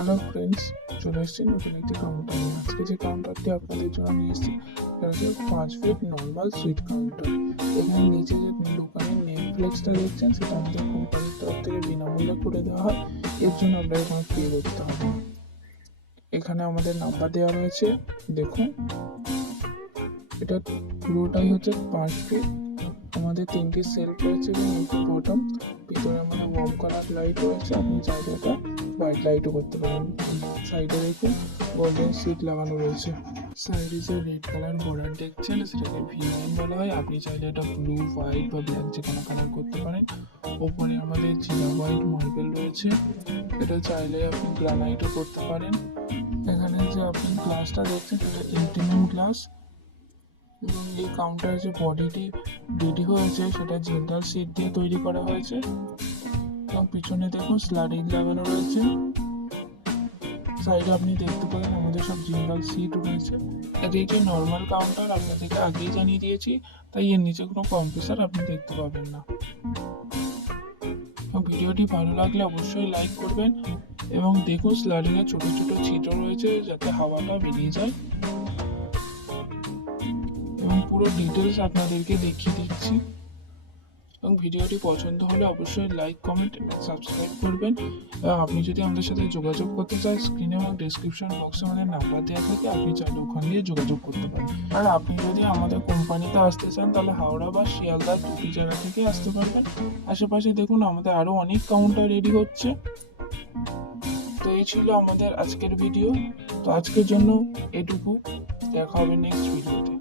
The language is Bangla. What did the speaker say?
হ্যালো ফ্রেন্ডস, চলে এসেছি নতুন একটি কাউন্টার নিয়ে। আজকে যে কাউন্টারটি আপনাদের জন্য নিয়ে এসেছি সেটা হচ্ছে 5 ফিট নর্মাল সুইট কাউন্টার। এখানে নিচে যে দোকানের নেম ফ্লেক্সটা দেখছেন সেটা আমাদের কোম্পানির তরফ থেকে বিনামূল্যে করে দেওয়া হয়। এর জন্য আপনাকে কোনো পে করতে হবে না। এখানে আমাদের নাম্বার দেওয়া রয়েছে, দেখুন। এটা পুরোটাই হচ্ছে 5 ফিট। আমাদের 3টি সেলফ রয়েছে এবং একটি বটম। ভিতরে আমাদের ওয়ার্ম কালার লাইট রয়েছে, আপনি চাইলে এটা হোয়াইট লাইটও করতে পারেন। সাইডে দেখুন গোল্ডেন সিট লাগানো রয়েছে। সাইডে যে রেড কালার বর্ডার দেখছেন সেটাকে ভি9 বলা হয়। আপনি চাইলে এটা ব্লু, হোয়াইট বা ব্ল্যাক যে কোনো কালার করতে পারেন। ওপরে আমাদের জিরা হোয়াইট মার্বেল রয়েছে, এটা চাইলে আপনি গ্রানাইটও করতে পারেন। এখানে যে আপনি গ্লাসটা দেখছেন সেটা ইন্টিনিয়াম গ্লাস এবং এই কাউন্টারের যে বডিটি রেডি হয়েছে সেটা জিন্দাল সিট দিয়ে তৈরি করা হয়েছে এবং পিছনে দেখুন স্লাইডিং লাগানো রয়েছে। সাইডে আপনি দেখতে পারেন আমাদের সব জিন্দাল সিট রয়েছে। এটি একটি নর্মাল কাউন্টার, আপনাদেরকে আগেই জানিয়ে দিয়েছি, তাই এর নিচে কোনো কম্প্রেসার আপনি দেখতে পাবেন না। ভিডিওটি ভালো লাগলে অবশ্যই লাইক করবেন এবং দেখুন স্লাইডিংয়ে ছোট ছোট ছিদ্র রয়েছে যাতে হাওয়াটা বেরিয়ে যায় এবং পুরো ডিটেলস আপনাদেরকে দেখিয়ে দিচ্ছি। এবং ভিডিওটি পছন্দ হলে অবশ্যই লাইক, কমেন্ট এবং সাবস্ক্রাইব করবেন। এবং আপনি যদি আমাদের সাথে যোগাযোগ করতে চান, স্ক্রিনে এবং ডেসক্রিপশন বক্সে আমাদের নাম্বার দেওয়া থাকে, আপনি চাইলে ওখান দিয়ে যোগাযোগ করতে পারেন। আর আপনি যদি আমাদের কোম্পানিতে আসতে চান তাহলে হাওড়া বা শিয়ালদা দুটি জায়গা থেকে আসতে পারবেন। আশেপাশে দেখুন আমাদের আরও অনেক কাউন্টার রেডি হচ্ছে। তো এই ছিল আমাদের আজকের ভিডিও। তো আজকের জন্য এটুকু, দেখা হবে নেক্সট ভিডিওতে।